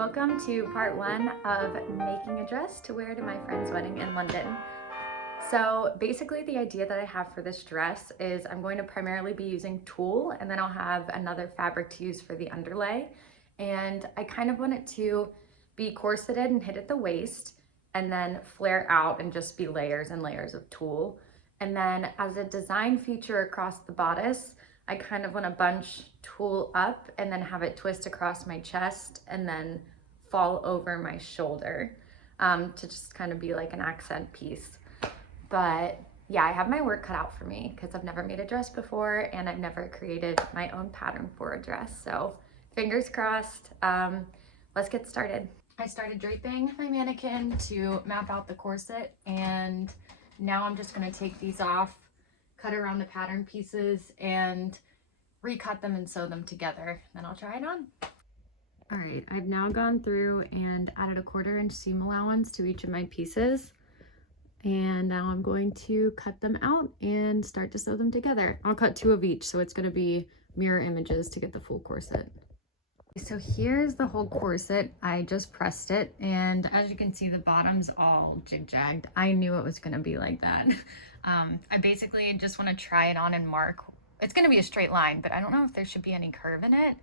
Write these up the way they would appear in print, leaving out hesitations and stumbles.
Welcome to part one of making a dress to wear to my friend's wedding in London. So basically the idea that I have for this dress is I'm going to primarily be using tulle, and then I'll have another fabric to use for the underlay. And I kind of want it to be corseted and hit at the waist and then flare out and just be layers and layers of tulle. And then as a design feature across the bodice, I kind of want to bunch tulle up and then have it twist across my chest and then fall over my shoulder to just kind of be like an accent piece. But yeah, I have my work cut out for me because I've never made a dress before and I've never created my own pattern for a dress. So fingers crossed. Let's get started. I started draping my mannequin to map out the corset, and now I'm just going to take these off, cut around the pattern pieces, and recut them and sew them together. Then I'll try it on. All right, I've now gone through and added a 1/4 inch seam allowance to each of my pieces. And now I'm going to cut them out and start to sew them together. I'll cut 2 of each, so it's gonna be mirror images to get the full corset. So here's the whole corset. I just pressed it, and as you can see, the bottom's all jig-jagged. I knew it was gonna be like that. I basically just wanna try it on and mark. It's gonna be a straight line, but I don't know if there should be any curve in it.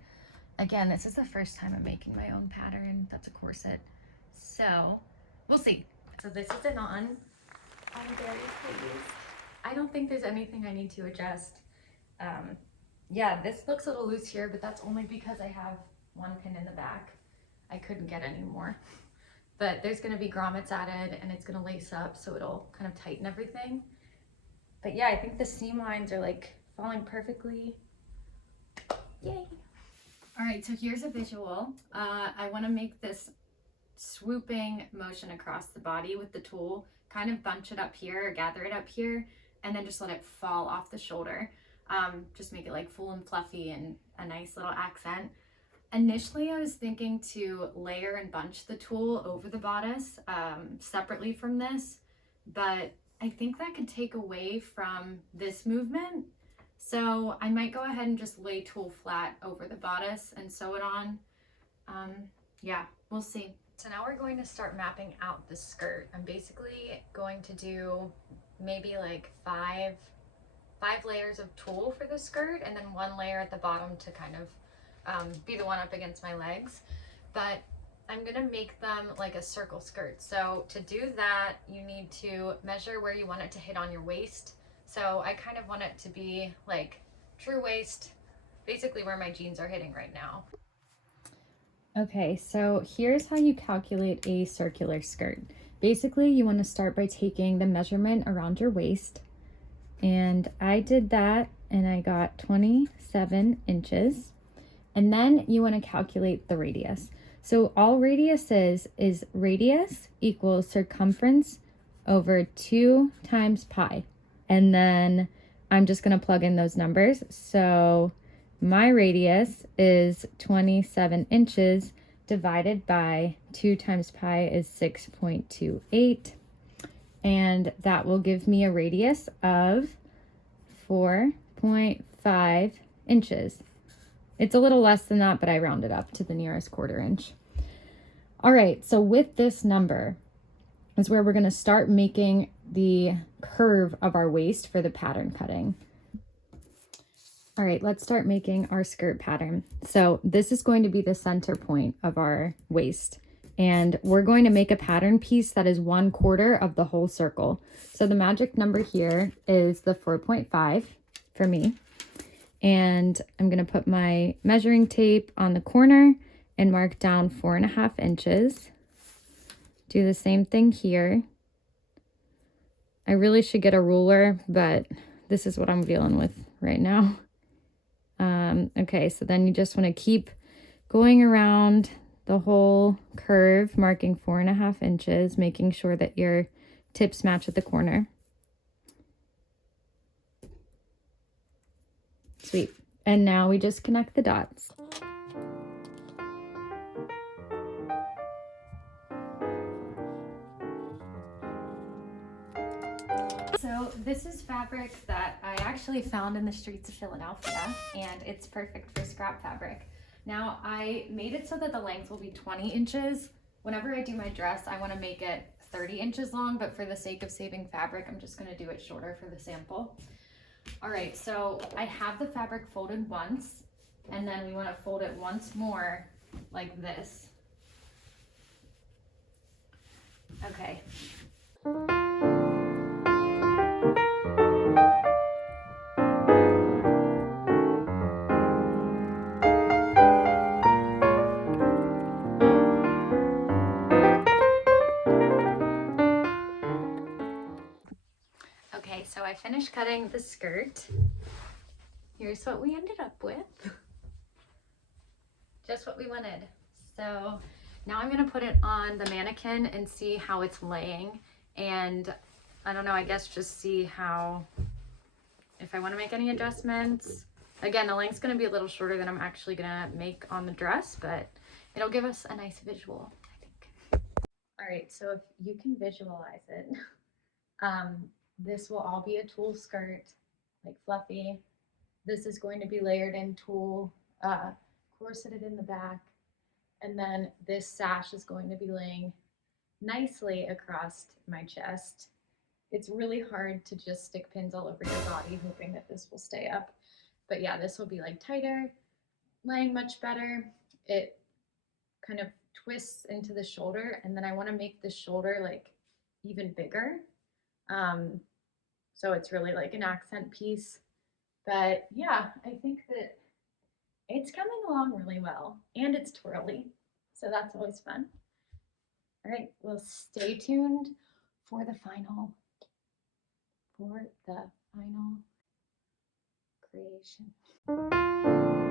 Again, this is the first time I'm making my own pattern that's a corset. So we'll see. So this is it on. I'm very pleased. I don't think there's anything I need to adjust. Yeah, this looks a little loose here, but that's only because I have 1 pin in the back. I couldn't get any more. But there's gonna be grommets added and it's gonna lace up, so it'll kind of tighten everything. But yeah, I think the seam lines are like falling perfectly. Yay. All right, so here's a visual. I wanna make this swooping motion across the body with the tulle, kind of bunch it up here or gather it up here, and then just let it fall off the shoulder. Just make it like full and fluffy and a nice little accent. Initially, I was thinking to layer and bunch the tulle over the bodice separately from this, but I think that could take away from this movement. So I might go ahead and just lay tulle flat over the bodice and sew it on. Yeah, we'll see. So now we're going to start mapping out the skirt. I'm basically going to do maybe like five layers of tulle for the skirt, and then 1 layer at the bottom to kind of be the one up against my legs. But I'm gonna make them like a circle skirt. So to do that, you need to measure where you want it to hit on your waist. So I kind of want it to be like true waist, basically where my jeans are hitting right now. Okay, so here's how you calculate a circular skirt. Basically, you want to start by taking the measurement around your waist. And I did that and I got 27 inches. And then you want to calculate the radius. So all radius is radius equals circumference over 2 times pi. And then I'm just going to plug in those numbers. So my radius is 27 inches divided by 2 times pi is 6.28. And that will give me a radius of 4.5 inches. It's a little less than that, but I rounded up to the nearest 1/4 inch. All right, so with this number is where we're going to start making the curve of our waist for the pattern cutting. All right, let's start making our skirt pattern. So this is going to be the center point of our waist, and we're going to make a pattern piece that is 1/4 of the whole circle. So the magic number here is the 4.5 for me. And I'm gonna put my measuring tape on the corner and mark down 4.5 inches. Do the same thing here. I really should get a ruler, but this is what I'm dealing with right now. Okay, so then you just want to keep going around the whole curve, marking 4.5 inches, making sure that your tips match at the corner. Sweet. And now we just connect the dots. So this is fabric that I actually found in the streets of Philadelphia, and it's perfect for scrap fabric. Now I made it so that the length will be 20 inches. Whenever I do my dress, I want to make it 30 inches long, but for the sake of saving fabric, I'm just going to do it shorter for the sample. All right, so I have the fabric folded once, and then we want to fold it once more like this. Okay. Okay, so I finished cutting the skirt. Here's what we ended up with. Just what we wanted. So now I'm gonna put it on the mannequin and see how it's laying. And I don't know, I guess just see how, if I wanna make any adjustments. Again, the length's gonna be a little shorter than I'm actually gonna make on the dress, but it'll give us a nice visual, I think. All right, so if you can visualize it, this will all be a tulle skirt, like fluffy. This is going to be layered in tulle, corseted in the back, and then this sash is going to be laying nicely across my chest. It's really hard to just stick pins all over your body hoping that this will stay up. But yeah, this will be like tighter, laying much better. It kind of twists into the shoulder, and then I want to make the shoulder like even bigger. So it's really like an accent piece. But yeah, I think that it's coming along really well, and it's twirly, so that's always fun. All right, well, stay tuned for the final creation.